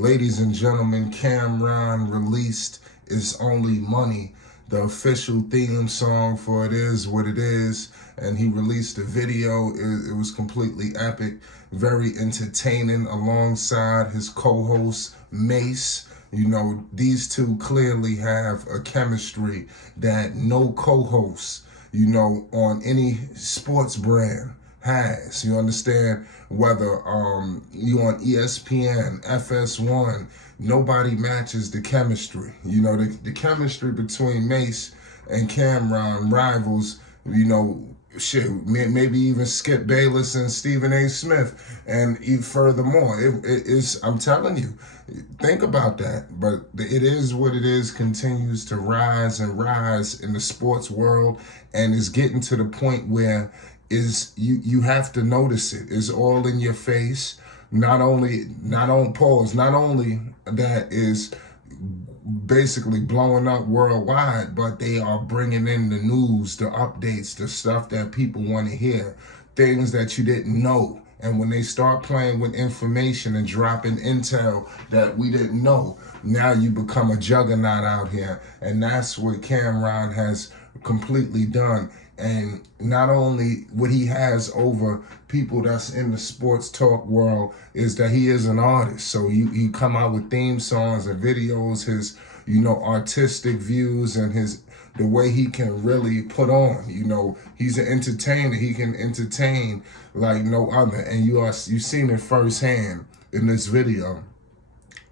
Ladies and gentlemen, Cameron released It's Only Money, the official theme song for It Is What It Is, and he released a video. It was completely epic, very entertaining, alongside his co-host, Mase. You know, these two clearly have a chemistry that no co-host, on any sports brand has. You understand? Whether you on ESPN, FS1, nobody matches the chemistry. The chemistry between Mase and Cameron rivals, maybe even Skip Bayless and Stephen A. Smith. And even furthermore, it's, I'm telling you, think about that. But It Is What It Is continues to rise and rise in the sports world, and is getting to the point where you have to notice it. It's all in your face. Not only that is basically blowing up worldwide, but they are bringing in the news, the updates, the stuff that people want to hear, things that you didn't know. And when they start playing with information and dropping intel that we didn't know, now you become a juggernaut out here. And that's what Cameron has completely done. And not only what he has over people that's in the sports talk world is that he is an artist. So he come out with theme songs and videos, his artistic views, and the way he can really put on. He's an entertainer. He can entertain like no other. And you've seen it firsthand in this video.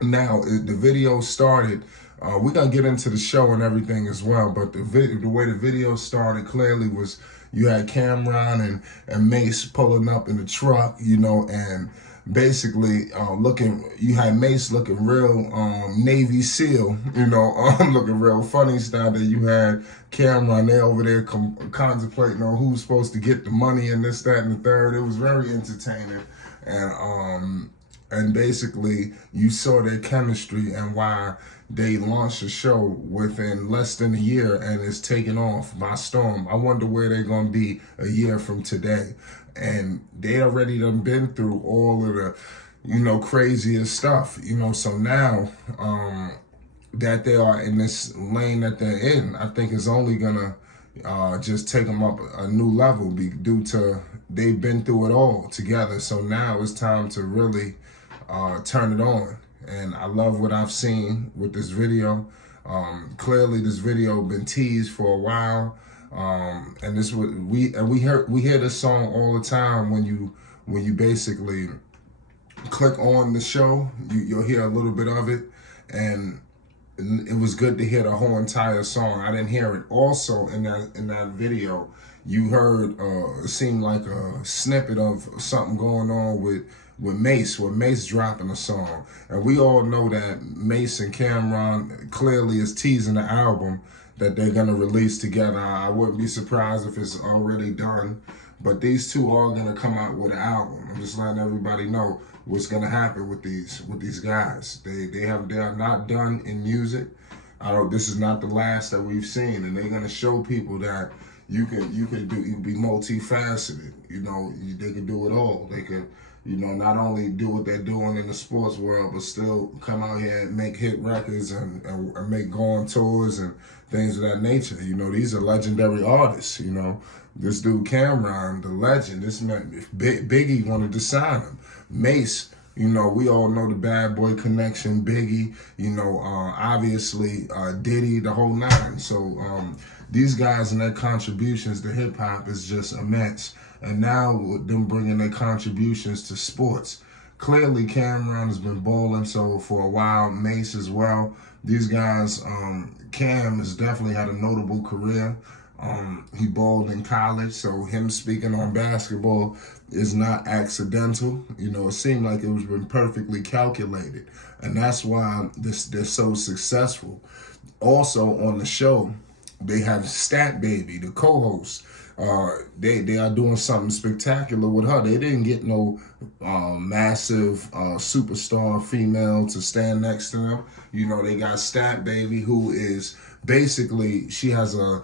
Now the video started. We're going to get into the show and everything as well, but the way the video started clearly was you had Cameron and Mase pulling up in the truck, and basically you had Mase looking real Navy SEAL, looking real funny style. That you had Cameron, they over there contemplating on who's supposed to get the money and this, that, and the third. It was very entertaining. And basically you saw their chemistry and why they launched a show within less than a year, and it's taken off by storm. I wonder where they're going to be a year from today. And they already done been through all of the, craziest stuff, so now that they are in this lane that they're in, I think it's only going to just take them up a new level due to they've been through it all together. So now it's time to really turn it on. And I love what I've seen with this video. Clearly, this video been teased for a while, and this we hear this song all the time when you basically click on the show. You'll hear a little bit of it, and it was good to hear the whole entire song. I didn't hear it. Also in that video, you heard it seemed like a snippet of something going on with Mase dropping a song. And we all know that Mase and Cameron clearly is teasing the album that they're gonna release together. I wouldn't be surprised if it's already done, but these two are gonna come out with an album. I'm just letting everybody know what's gonna happen with these guys. They are not done in music. This is not the last that we've seen, and they're gonna show people that you can be multifaceted. They can do it all. They can not only do what they're doing in the sports world, but still come out here and make hit records and make go on tours and things of that nature. These are legendary artists. This dude Cameron, the legend, this man, Biggie wanted to sign him. Mase, we all know the Bad Boy connection, Biggie, obviously Diddy, the whole nine. So these guys and their contributions to hip hop is just immense. And now with them bringing their contributions to sports, clearly Cameron has been balling so for a while, Mase as well. These guys, Cam has definitely had a notable career. He balled in college, so him speaking on basketball is not accidental. It seemed like it was been perfectly calculated, and that's why they're so successful. Also on the show, they have Stat Baby, the co-host. They are doing something spectacular with her. They didn't get no massive superstar female to stand next to them. They got Stat Baby, who is basically, she has a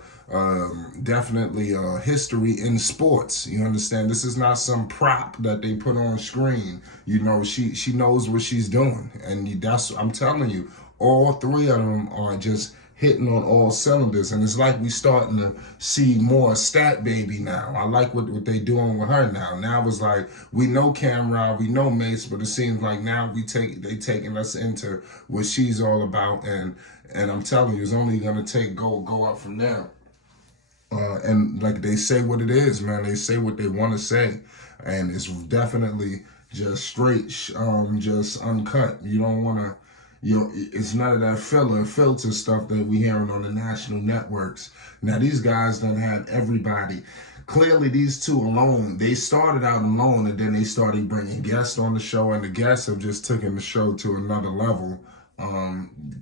definitely history in sports. You understand? This is not some prop that they put on screen. You know, she knows what she's doing, and that's, I'm telling you, all three of them are just hitting on all cylinders, and it's like we starting to see more Stat Baby now. I like what they doing with her now. Now it's like we know Camera, we know Mase, but it seems like now they taking us into what she's all about, and I'm telling you, it's only gonna go up from there. And like they say what it is, man. They say what they want to say, and it's definitely just straight, just uncut. You don't want to, it's none of that filter stuff that we hearing on the national networks. Now these guys done had everybody. Clearly, these two alone, they started out alone, and then they started bringing guests on the show, and the guests have just taken the show to another level.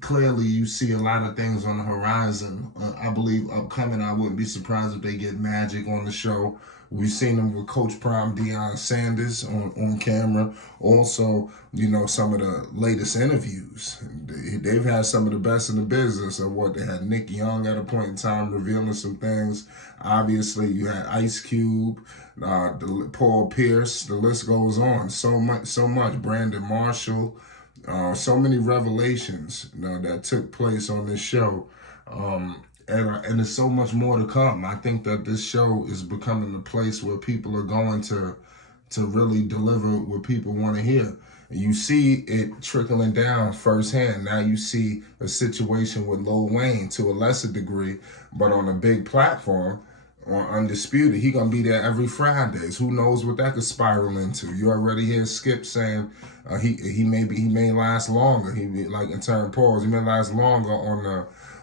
Clearly, you see a lot of things on the horizon. I believe upcoming, I wouldn't be surprised if they get Magic on the show. We've seen them with Coach Prime Deion Sanders on camera. Also, you know, some of the latest interviews. They've had some of the best in the business of what they had. Nick Young at a point in time revealing some things. Obviously, you had Ice Cube, Paul Pierce. The list goes on. So much. Brandon Marshall. So many revelations, you know, that took place on this show, and there's so much more to come. I think that this show is becoming the place where people are going to really deliver what people want to hear. And you see it trickling down firsthand. Now you see a situation with Lil Wayne to a lesser degree, but on a big platform. On Undisputed, he gonna be there every Fridays. Who knows what that could spiral into? You already hear Skip saying he may last longer. He like in turn pause. He may last longer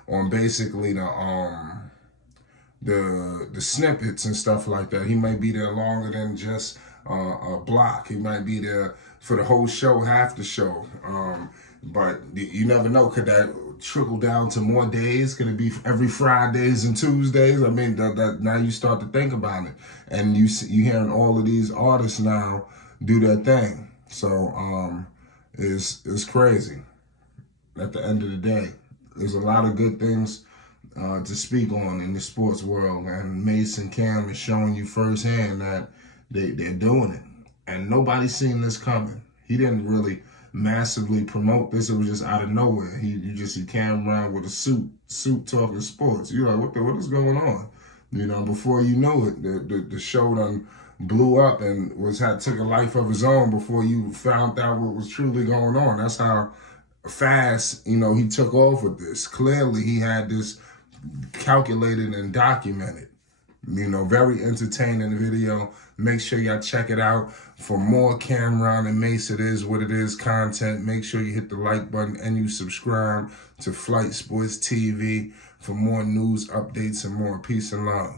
on basically the snippets and stuff like that. He might be there longer than just a block. He might be there for the whole show, half the show. But you never know. Could that trickle down to more days? Could it be every Fridays and Tuesdays? I mean, that now you start to think about it, and you hearing all of these artists now do their thing. So it's crazy. At the end of the day, there's a lot of good things to speak on in the sports world, and Mase and Cam is showing you firsthand that they're doing it, and nobody's seen this coming. He didn't really massively promote this. It was just out of nowhere. You just see Cam around with a suit talking sports. You're like, what is going on? You know, before you know it, the show done blew up and took a life of his own before you found out what was truly going on. That's how fast, you know, he took off with this. Clearly, he had this calculated and documented. You know, very entertaining video. Make sure y'all check it out. For more Cameron and Mase It Is What It Is content, make sure you hit the like button and you subscribe to Flight Sports TV for more news, updates, and more. Peace and love.